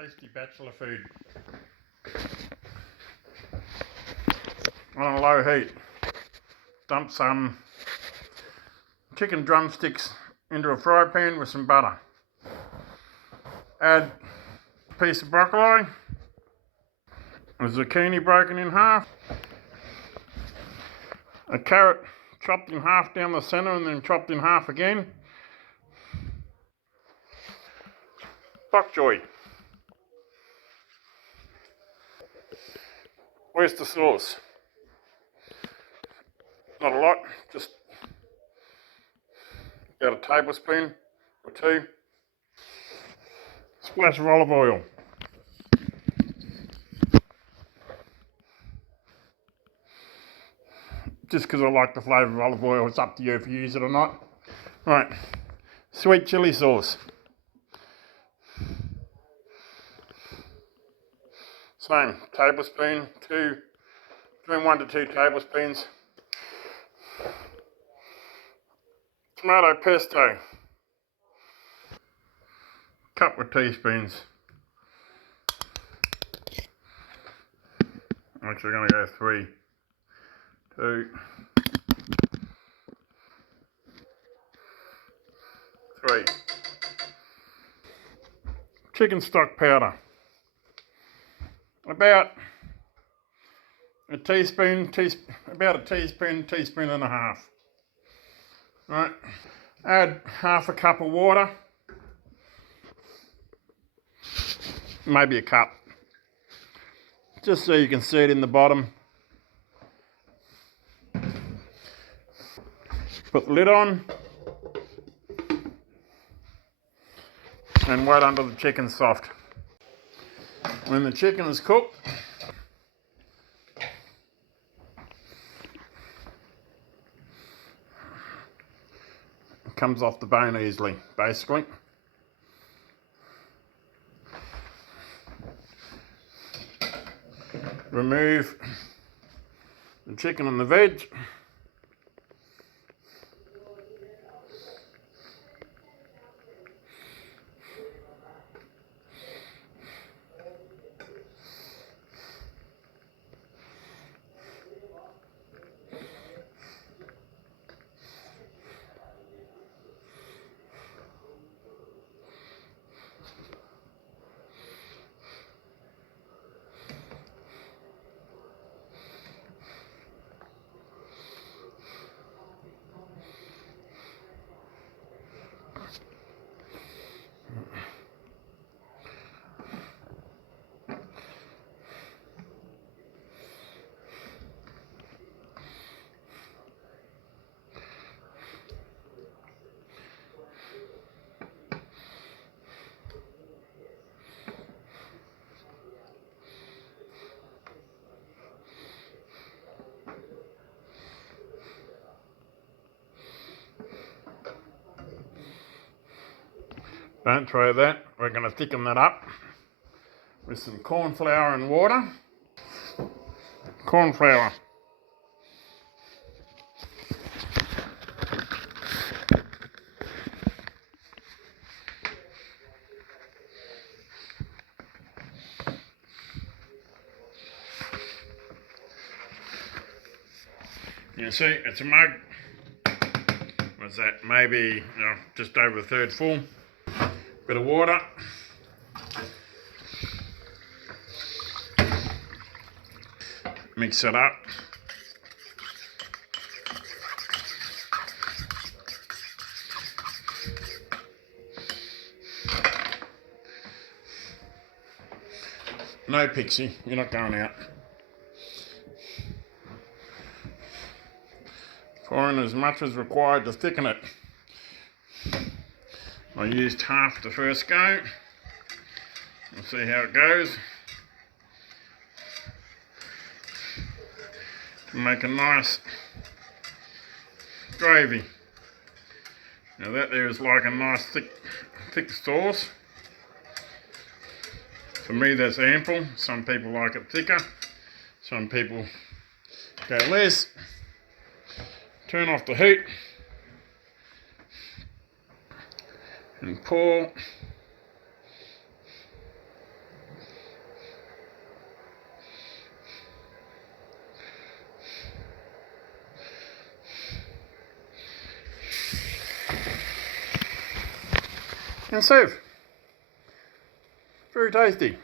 tasty bachelor food on a low heat. Dump some chicken drumsticks into a fry pan with some butter. Add a piece of broccoli, a zucchini broken in half, a carrot chopped in half down the centre and then chopped in half again, bok choy, oyster sauce, not a lot, just about a tablespoon or two, splash of olive oil, just because I like the flavour of olive oil. It's up to you if you use it or not. Right, sweet chilli sauce, same tablespoon, between 1 to 2 tablespoons. Tomato pesto, couple of teaspoons. Actually, I'm going to go 3, 2, 3. Chicken stock powder, about a teaspoon, teaspoon and a half. Right, add half a cup of water, maybe a cup, just so you can see it in the bottom. Put the lid on and wait until the chicken's soft. When the chicken is cooked, it comes off the bone easily, basically. Remove the chicken and the veg. Don't throw that. We're going to thicken that up with some corn flour and water. Corn flour. You see, it's a mug. What's that? Maybe just over a third full. Bit of water. Mix it up. No pixie, you're not going out. Pour in as much as required to thicken it. I used half the first go. We'll see how it goes. To make a nice gravy. Now that there is like a nice thick sauce. For me that's ample. Some people like it thicker. Some people go less. Turn off the heat. And pour and serve. Very tasty.